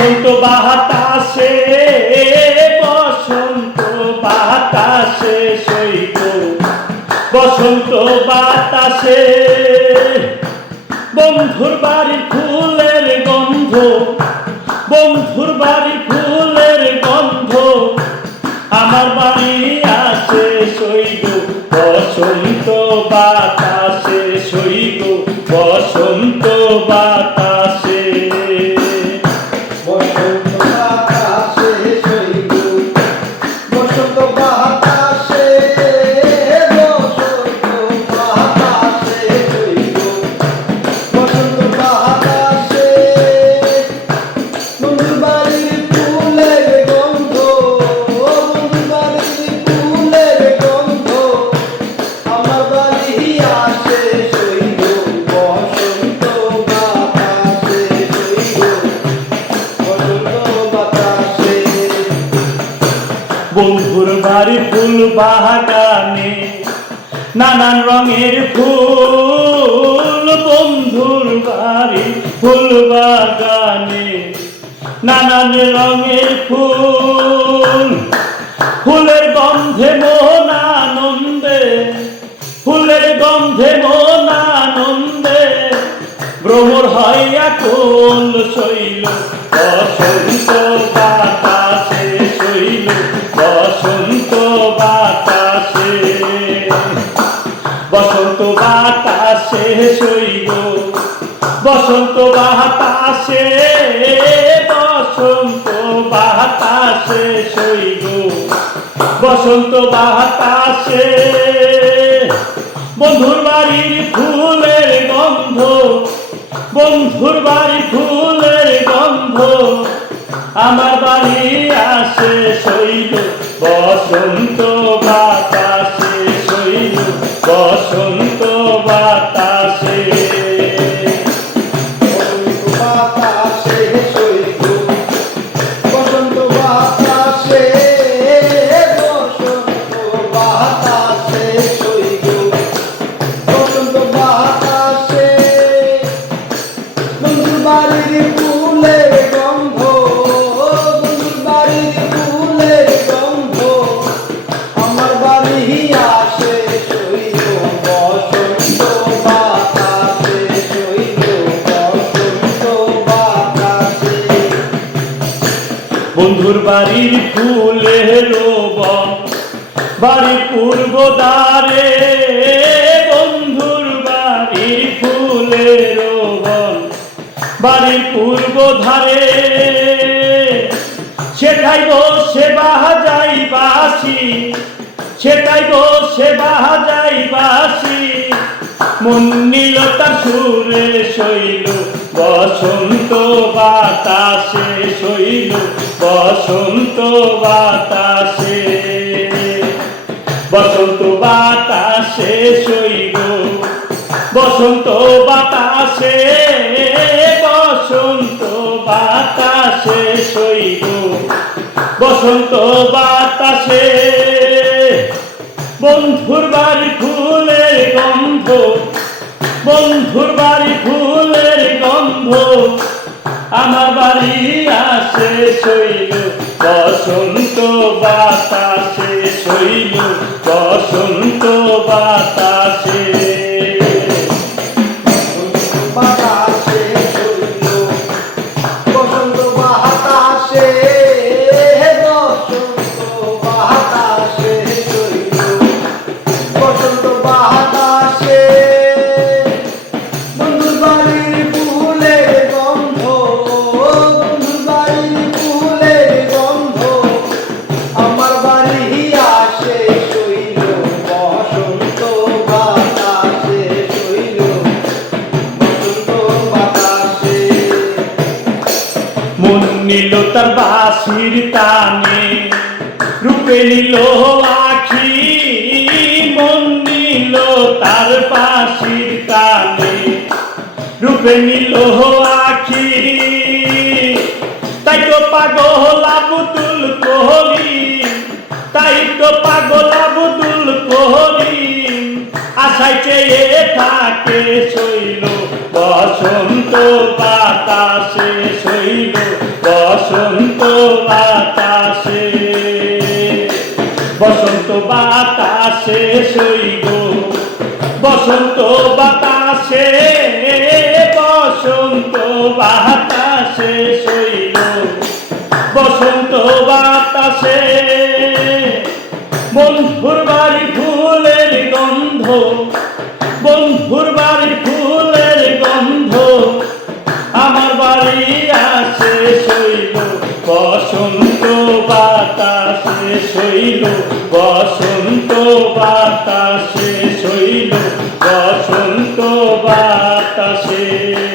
বসন্ত বাতাসে বসন্ত বাতাসে সইগ বসন্ত বাতাসে, বন্ধুর বাড়ি ফুলের গন্ধ, বন্ধুর বাড়ি ফুলের গন্ধ। আমার বাড়ি বন্ধুর বাড়ি ফুল বাগানে, নানান রঙের ফুল বন্ধুর বাড়ি ফুল বাগানে, নানান রঙের ফুল, ফুলের গন্ধে মন আনন্দে, ফুলের গন্ধে মন আনন্দে, ভ্রমর হইয়া কোল শৈল বসন্ত বাতাসে। বসন্ত বাতাসে বসন্ত বাতাসে শৈল বসন্ত বাতাসে বসন্ত বাতাসে শৈল বসন্ত বাতাসে, বন্ধুর বাড়ির ফুলের গন্ধ, বন্ধুর বাড়ি ফুলের গন্ধ, আমার বাড়ি শৈল বাড়ির ফুলের বন, বাড়ি পূর্ব দ্বারে বন্ধুর বাড়ির ফুলের বন বাড়ির পূর্ব ধারে সেটাই বসে বাজাই বাসি, সেটাই বসে বাজাই বাসি। মন নিল তার সুরে শৈল, বসন্ত বাতাসে শৈল বসন্ত বাতাসে বসন্ত বাতাসে শৈল বসন্ত বাতাসে বসন্ত বাতাসে শৈল বসন্ত বাতাসে। বন্ধুর বাড়ি ফুলের গন্ধ, বন্ধুর বাড়ি ফুলের গন্ধ আমার বাড়ি আসে শৈল বসন্ত বাতাসে। নিল তার বাসির টানে, রূপে নিল আখি, মন নিল তার বাসির কানে। রূপে নিল আখি, তাই তো পাগল আবুদুল কোহলি, তাই তো পাগল আবুদুল কোহলি, আশায় চেয়ে থাকে শৈল বসন্ত বাতাসে শৈল বসন্ত বাতাসে। বসন্ত বাতাসে শৈল বসন্ত বাতাসে বসন্ত বাতাসে শৈল বসন্ত বাতাসে বন্ধুর বাড়ি ফুলের গন্ধ, বন্ধুর বাড়ি ফুলের আসে শৈল বসন্ত বাতাসে শৈল বসন্ত বাতাসে শৈল বসন্ত বাতাসে